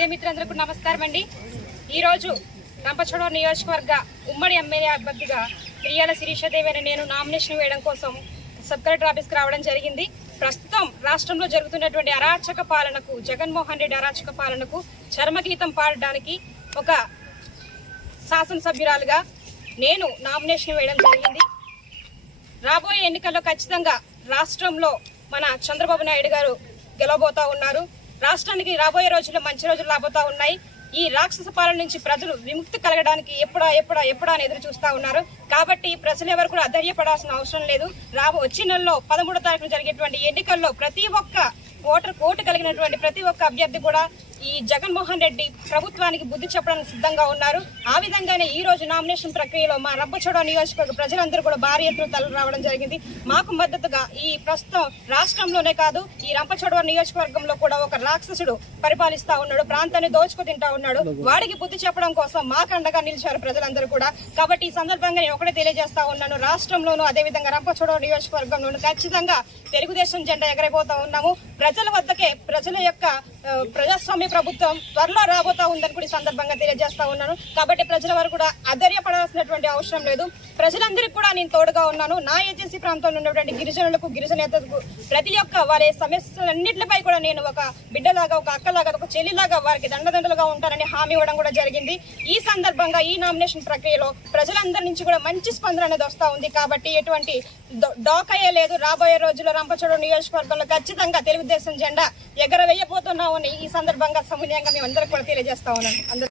media మిత్రులందరికీ నమస్కారం అండి ఈరోజు రంపచోడవరం నియోజకవర్గ ఉమ్మడి ఎమ్మెల్యే అభ్యర్థిగా ప్రియాల శిరీషదేవి అని నేను నామినేషన్ వేయడం కోసం సబ్ కలెక్టర్ ఆఫీస్కి రావడం జరిగింది ప్రస్తుతం రాష్ట్రంలో జరుగుతున్నటువంటి అరాచక పాలనకు జగన్మోహన్ రెడ్డి అరాచక పాలనకు చర్మగీతం పాడడానికి ఒక శాసనసభ్యురాలుగా నేను నామినేషన్ వేయడం జరిగింది రాబోయే ఎన్నికల్లో ఖచ్చితంగా రాష్ట్రంలో మన చంద్రబాబు నాయుడు గారు గెలవబోతా ఉన్నారు రాష్ట్రానికి రాబోయే రోజుల్లో మంచి రోజులు రాబోతా ఉన్నాయి ఈ రాక్షస పాలన నుంచి ప్రజలు విముక్తి కలగడానికి ఎప్పుడా ఎప్పుడా ఎప్పుడా అని ఎదురు చూస్తూ ఉన్నారు కాబట్టి ప్రజలు ఎవరు కూడా అధైర్యపడాల్సిన అవసరం లేదు రాబో వచ్చే నెలలో పదమూడో తారీఖున జరిగేటువంటి ఎన్నికల్లో ప్రతి ఒక్క ఓటర్ ఓటు కలిగినటువంటి ప్రతి ఒక్క అభ్యర్థి కూడా ఈ జగన్మోహన్ రెడ్డి ప్రభుత్వానికి బుద్ధి చెప్పడానికి సిద్ధంగా ఉన్నారు ఆ విధంగానే ఈ రోజు నామినేషన్ ప్రక్రియలో మా రబ్బచోడ నియోజకవర్గ ప్రజలందరూ కూడా భారీ ఎత్తున తరలి రావడం జరిగింది మాకు మద్దతుగా ఈ ప్రస్తుతం రాష్ట్రంలోనే కాదు ఈ రంపచోడవ నియోజకవర్గంలో కూడా ఒక రాక్షసుడు పరిపాలిస్తా ఉన్నాడు ప్రాంతాన్ని దోచుకు తింటా ఉన్నాడు వాడికి బుద్ధి చెప్పడం కోసం అండగా నిలిచారు ప్రజలందరూ కూడా కాబట్టి ఈ సందర్భంగా నేను ఒకటే తెలియజేస్తా ఉన్నాను రాష్ట్రంలోనూ అదేవిధంగా రంపచోడవ నియోజకవర్గంలోనూ ఖచ్చితంగా తెలుగుదేశం జెండా ఎగరబోతా ఉన్నాము ప్రజల వద్దకే ప్రజల యొక్క ప్రజాస్వామ్య ప్రభుత్వం త్వరలో రాబోతా ఉందని కూడా సందర్భంగా తెలియజేస్తా ఉన్నాను కాబట్టి ప్రజల వారు కూడా అధైర్యపడాల్సినటువంటి అవసరం లేదు ప్రజలందరికీ కూడా నేను తోడుగా ఉన్నాను నా ఏజెన్సీ ప్రాంతంలో ఉన్నటువంటి గిరిజనులకు గిరిజనేతలకు ప్రతి ఒక్క వారి సమస్యలన్నింటిపై కూడా నేను ఒక బిడ్డలాగా ఒక అక్కలాగా ఒక చెల్లిలాగా వారికి దండదండలుగా ఉంటానని హామీ ఇవ్వడం కూడా జరిగింది ఈ సందర్భంగా ఈ నామినేషన్ ప్రక్రియలో ప్రజలందరి నుంచి కూడా మంచి స్పందన అనేది వస్తూ ఉంది కాబట్టి ఎటువంటి అయ్యే లేదు రాబోయే రోజుల్లో రంపచోడు నియోజకవర్గంలో ఖచ్చితంగా తెలుగుదేశం జెండా ఎగరవేయబోతున్నాం ఉన్నాయి ఈ సందర్భంగా సమన్యంగా మేము అందరికి కూడా తెలియజేస్తా ఉన్నాం